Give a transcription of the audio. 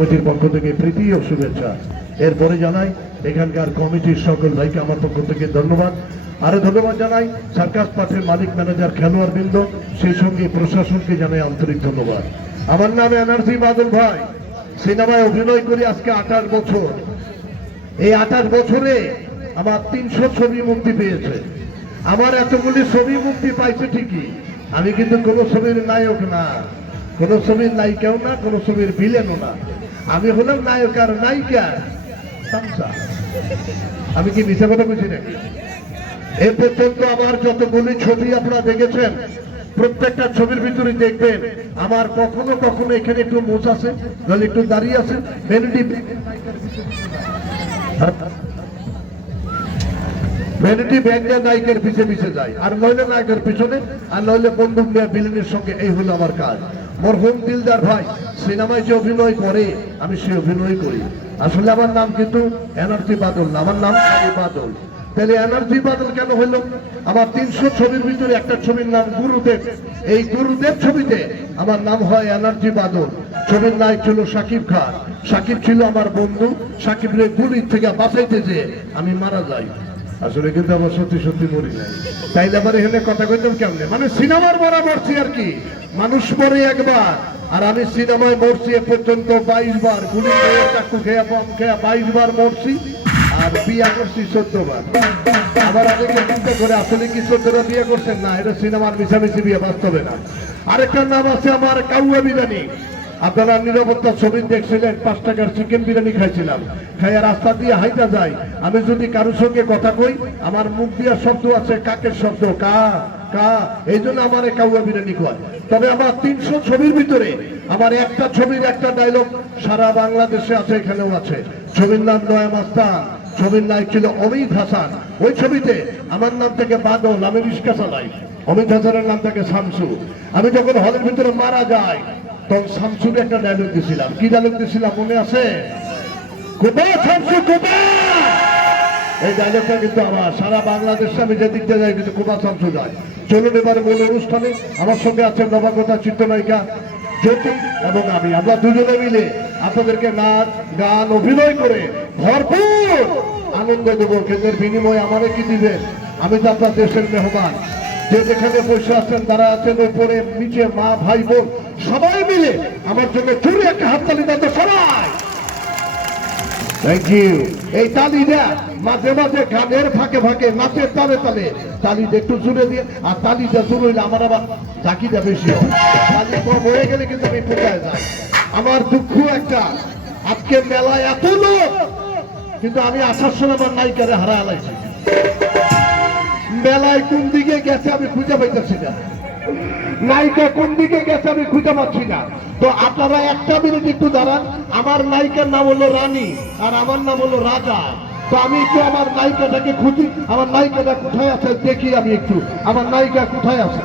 কমিটির পক্ষ থেকে প্রীতি ও শুভেচ্ছা। এরপরে জানাই এখানকার কমিটির সকল ভাইকে আমার পক্ষ থেকে ধন্যবাদ। আরো ধন্যবাদ জানাই সার্কাস পাঠের মালিক, ম্যানেজার, খেলোয়াড় বৃন্দ, সেই সঙ্গে প্রশাসনকে জানাই আন্তরিক ধন্যবাদ। আমার নাম এনার্জি বাদল ভাই। সিনেমায় অভিনয় করি আজকে 28 বছর। এই 28 বছরে আমার 300 ছবি মুক্তি পেয়েছে। আমার এতগুলি ছবি মুক্তি পাইছে ঠিকই, আমি কিন্তু কোনো ছবির নায়ক না, কোন ছবির নায়িকাও না, কোন ছবির ভিলেনও না। আমি হলাম নায়ক আর নায়িকা তামসা। আমি কি মিথ্যা কথা বলছি নাকি? এ পর্যন্ত আমার যতগুলি ছবি আপনারা দেখেছেন, প্রত্যেকটা ছবির ভিতরে দেখবেন আমার কখনো কখনো এখানে একটু মোচ আছে, নাহলে একটু দাঁড়িয়ে আছে, ভ্যানিটি ব্যাগটা নায়িকের পিছে পিছে যায়, আর নইলে নায়কের পিছনে, আর নইলে বন্দুক নিয়ে ভিলেনের সঙ্গে। এই হলো আমার কাজ। মরহুম দিলদার ভাই সিনেমায় যে অভিনয় করে আমি সে অভিনয় করি। আসলে আমার নাম কিন্তু এনার্জি বাদল না, আমার নাম বাদল। তাহলে এনার্জি বাদল কেন হইল? আমার 300 ছবির ভিতরে একটা ছবির নাম গুরুদেব। এই গুরুদেব ছবিতে আমার নাম হয় এনার্জি বাদল। ছবির নায়ক ছিল শাকিব খান। শাকিব ছিল আমার বন্ধু। শাকিবের গুলির থেকে বাঁচাইতে যে আমি মারা যাই। আসলে কিন্তু আমার সত্যি সত্যি মরি নাই। তাইলে আবার এখানে কথা কইতাম কেমনে? মানে সিনেমার মরা মরছি আর কি। মানুষ মরে একবার, আর আমি সিনেমায় মরছি এ পর্যন্ত 22 বার। গুলি খেয়ে, চাকু খেয়ে, বম খেয়ে 22 বার মরছি। আর বিয়া করছি 14 বার। আবার অনেকে চিন্তা করে আসলে কি 14টা বিয়ে করছেন? না, এটা সিনেমার মিশামিশি বিয়ে, বাস্তবে না। আরেকটার নাম আছে আমার কাউয়া বিরিয়ানি। আপনারা নিরাপত্তা ছবি দেখছিলেন, 5 টাকার চিকেন বিরিয়ানি খাইছিলাম। খাইয়া রাস্তা দিয়ে হাইটা যাই, আমি যদি কারোর সঙ্গে কথা কই, আমার মুখ দিয়া শব্দ আছে কাকের শব্দ, কা কা, এই জন্য আমার কাউয়া বিরিয়ানি কয়। তবে আমার 300 ছবির ভিতরে আমার একটা ছবির একটা ডায়লগ সারা বাংলাদেশে আছে, এখানেও আছে। ছবির নাম নয়া মাস্তান। ছবির নায়ক ছিল অমিত হাসান। ওই ছবিতে আমার নাম থেকে বাদল, আমি রিস্কা চালাই। অমিত হাসানের নাম থেকে শামসু। আমি যখন হলের ভিতরে মারা যাই, তখন শামসুর একটা ডায়লগ দিয়েছিলাম। কি ডায়লগ দিয়েছিলাম মনে আছে? কোথায় শামসু, কোথায়? এই ডায়লগটা কিন্তু আমার সারা বাংলাদেশে আমি যে দিকতে যাই কিন্তু কোথায় শামসু যায়। চলুন এবারে মূল অনুষ্ঠানে। আমার সঙ্গে আছে নবাগতা চিত্রনায়িকা জ্যোতি এবং আমরা দুজনে মিলে আপনাদেরকে নাচ, গান, অভিনয় করে ভরপুর আনন্দ দেবো। কেন্দ্রের বিনিময়ে আমারে কি দিবেন? আমি তো আপনার দেশের মেহমান। যে যেখানে বসে আছেন, তারা আছেন উপরে, নিচে, মা, ভাই, বোন, সবাই মিলে আমার জন্য জোরে একটা হাততালি দেন তো সবাই। Thank you. এই তালিটা মাঝে মাঝে গানের ফাঁকে ফাঁকে, নাচের তালে তালে তালিটা একটু জুড়ে দিয়ে, আর তালিটা জুড়ে হইলে আমার আবার ঝাঁকিটা বেশি হয়। তালি কম হয়ে গেলে কিন্তু আমি কোথায় যাই। আমার দুঃখ একটা, আজকে মেলায় এত লোক, কিন্তু আমি আসার সময় আমার নায়িকারে হারায় লাইছি। মেলায় কোন দিকে গেছে আমি খুঁজে পাইতেছি না, নায়িকা কোন দিকে গেছে আমি খুঁজে পাচ্ছি না। তো আপনারা একটা মিনিট একটু দাঁড়ান। আমার নায়িকার নাম হলো রানী, আর আমার নাম হলো রাজা। তো আমি একটু আমার নায়িকাটাকে খুঁজি। আমার নায়িকাটা কোথায় আছে দেখি, আমি একটু আমার নায়িকা কোথায় আছে।